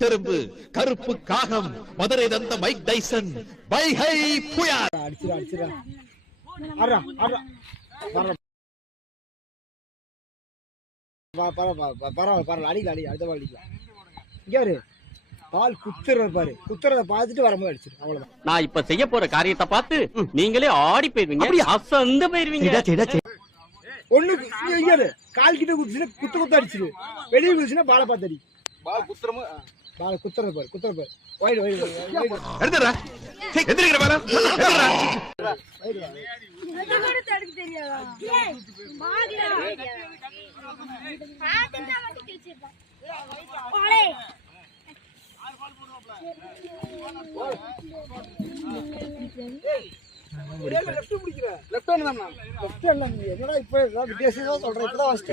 தெரும்பு கருப்பு காகம் மதுரை தந்த மைக் டைசன் வைகை புயல் பால் குத்துறத பாரு, குத்துறத பார்த்துட்டு வரும்போது அடிச்சிரு. அவ்வளவுதான். நான் இப்ப செய்ய போற காரியத்தை பார்த்து நீங்களே ஆடி போயிருவீங்க, அசந்து போயிருவீங்க. ஒண்ணு கால் கிட்ட குத்துச்சுன்னா குத்து அடிச்சிரு, வெளியே குத்துச்சுன்னா பாலை பார்த்து அடி. பால் குத்துறது பாரு, குத்துற பாரு. வைடு வைடு எடுத்துறா எந்திரிக்கிற பாரு, எடுத்துறா.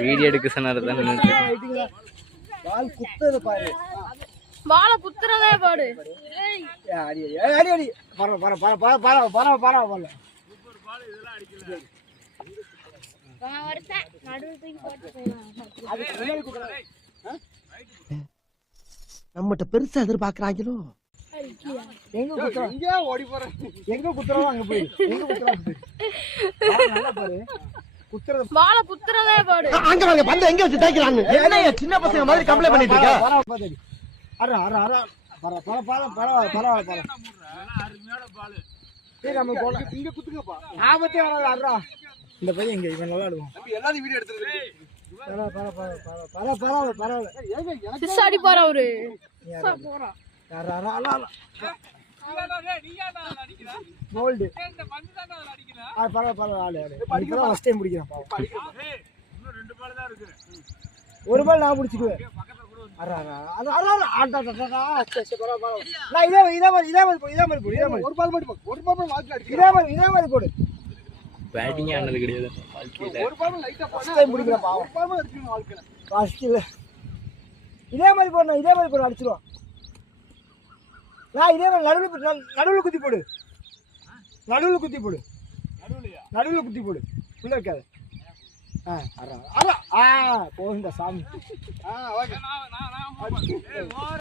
வீடியோ எடுக்க சொன்னாரு பால் குத்துறது பாரு, பால குத்துறதே பாரு. அடி அடி அடி பர பர பர பர பர பர பர பர நம்மகிட்ட பெருசா எதிர்பார்க்கறாங்களோ. எங்க குத்துறோம் அங்க போய் எங்க குத்துறோம் நல்லா பாரு, குத்துறது பால குத்துறதே பாரு. அங்க வாங்க, பந்த எங்க வச்சு தேய்க்கறாங்க. என்ன சின்ன பசங்க மாதிரி கம்ப்ளைண்ட் பண்ணிட்டு இருக்க. அர அர அர பர பர பர பர பர பர அருமையான பால். டேய் நம்ம போல இங்க குத்துங்கப்பா, ஆபத்தே வராது. அறா இந்த பையன் எங்க இவன் நல்லா ஆடுவான். நம்ம எல்லாரும் வீடியோ எடுத்துட்டு பர பர பர பர பர பர சிஸ் அடி பாரு அவரு. போறா அர அர அல அல கோல்ட் இந்த பந்து தான் அடிக்குறா. பர பர ஆளு இப்போ ஃபர்ஸ்ட் டைம் பிடிக்கிறான் பாவம். இன்னும் ரெண்டு பால் தான் இருக்கு, ஒரு பால் நான் பிடிச்சிக்குவேன். அர அர அர அர ஆடா டடா சே பர பர நான் இதே மாதிரி போடு. ஒரு பால் மட்டும் ஒரு பால் வாட்ல அடிக்கு. இதே மாதிரி போடு. பேட்டிங் ஆனது கிடையாது வாழ்க்கையில. ஒரு பால் லைட்டா ஃபர்ஸ்ட் டைம் பிடிக்கிற பாவம். ஒரு பால் அடிக்கணும் வாழ்க்கையில. ஃபர்ஸ்ட் இல்ல இதே மாதிரி போடு அடிச்சிடுவான். நான் இதே மாதிரி நடுவுல குத்தி போடு. நடுவுல குத்தி போடு. நடுவுல குத்தி போடு. உள்ள வைக்காத. போகுங்க சாமி.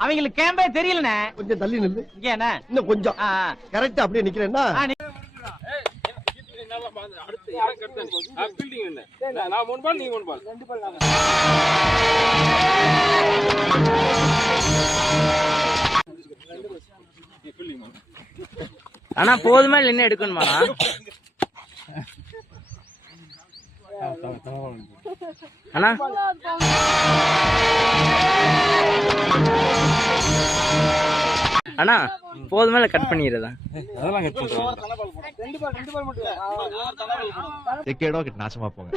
அவங்களுக்கு கேம்பே தெரியலண்ணே. கொஞ்சம் தள்ளி நில்லு. இங்க என்ன இன்னும் கொஞ்சம் கரெக்டா அப்படியே நிக்கிறேன்னா. ஆனா போதுமா இல்ல என்ன எடுக்கணுமா? அண்ணா அண்ணா போதுமா இல்ல கட் பண்ணிடுறதா? அதெல்லாம் கட் பண்றோம். ரெண்டு பால் மட்டும். நாசமா போங்க.